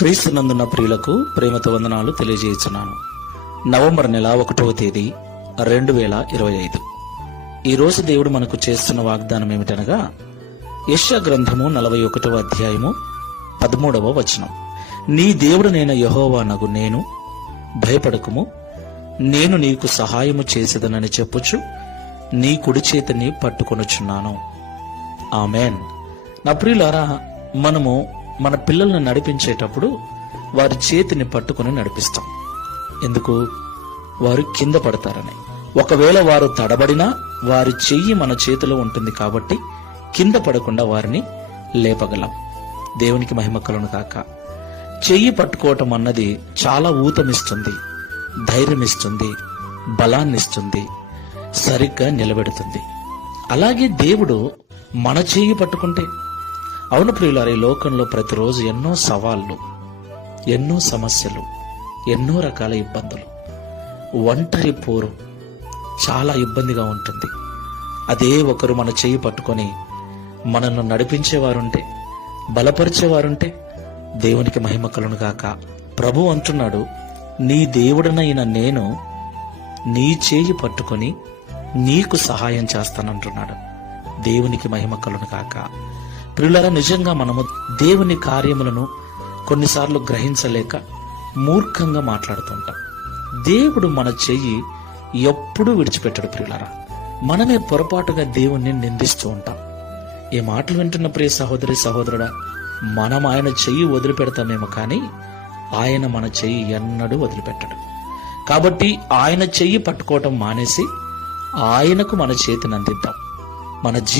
క్రీస్తునందున్న ప్రియులకు ప్రేమతో వందనాలు తెలియజేస్తున్నాను. నవంబర్ నెల 1వ తేదీ 2025. ఈ రోజు దేవుడు మనకు చేస్తున్న వాగ్దానం ఏమిటనగా, యెషయా గ్రంథము 41వ అధ్యాయము 13వ వచనం. నీ దేవుడనైన యెహోవానగు నేను, భయపడకుము, నేను నీకు సహాయము చేసేదనని చెప్పుచు నీ కుడి చేతిని పట్టుకొనుచున్నాను. ఆమేన్. నా ప్రియులారా, మనము మన పిల్లల్ని నడిపించేటప్పుడు వారి చేతిని పట్టుకుని నడిపిస్తాం. ఎందుకు? వారు కింద పడతారని. ఒకవేళ వారు తడబడినా వారి చెయ్యి మన చేతిలో ఉంటుంది కాబట్టి కింద పడకుండా వారిని లేపగలం. దేవునికి మహిమ కలుగును గాక. చెయ్యి పట్టుకోవటం అన్నది చాలా ఊతమిస్తుంది, ధైర్యమిస్తుంది, బలాన్నిస్తుంది, సరిగ్గా నిలబెడుతుంది. అలాగే దేవుడు మన చెయ్యి పట్టుకుంటే, అవును ప్రియులారా, ఈ లోకంలో ప్రతిరోజు ఎన్నో సవాళ్లు, ఎన్నో సమస్యలు, ఎన్నో రకాల ఇబ్బందులు, ఒంటరి పోరు చాలా ఇబ్బందిగా ఉంటుంది. అదే ఒకరు మన చెయ్యి పట్టుకొని మనల్ని నడిపించేవారుంటే, బలపరిచేవారుంటే దేవునికి మహిమ కలుగును గాక. ప్రభు అంటున్నాడు, నీ దేవుడనైన నేను నీ చేయి పట్టుకొని నీకు సహాయం చేస్తానంటున్నాడు. దేవునికి మహిమ కలుగును గాక. ప్రియులారా, నిజంగా మనము దేవుని కార్యములను కొన్నిసార్లు గ్రహించలేక మూర్ఖంగా మాట్లాడుతుంటాం. దేవుడు మన చెయ్యి ఎప్పుడూ విడిచిపెట్టడు. ప్రియులారా, మనమే పొరపాటుగా దేవుణ్ణి నిందిస్తూ ఉంటాం. ఈ మాటలు వింటున్న ప్రియ సహోదరి సహోదరుడా, మనం ఆయన చెయ్యి వదిలిపెడతామేమో కానీ ఆయన మన చెయ్యి ఎన్నడూ వదిలిపెట్టడు. కాబట్టి ఆయన చెయ్యి పట్టుకోవటం మానేసి ఆయనకు మన చేతిని అందిద్దాం. మన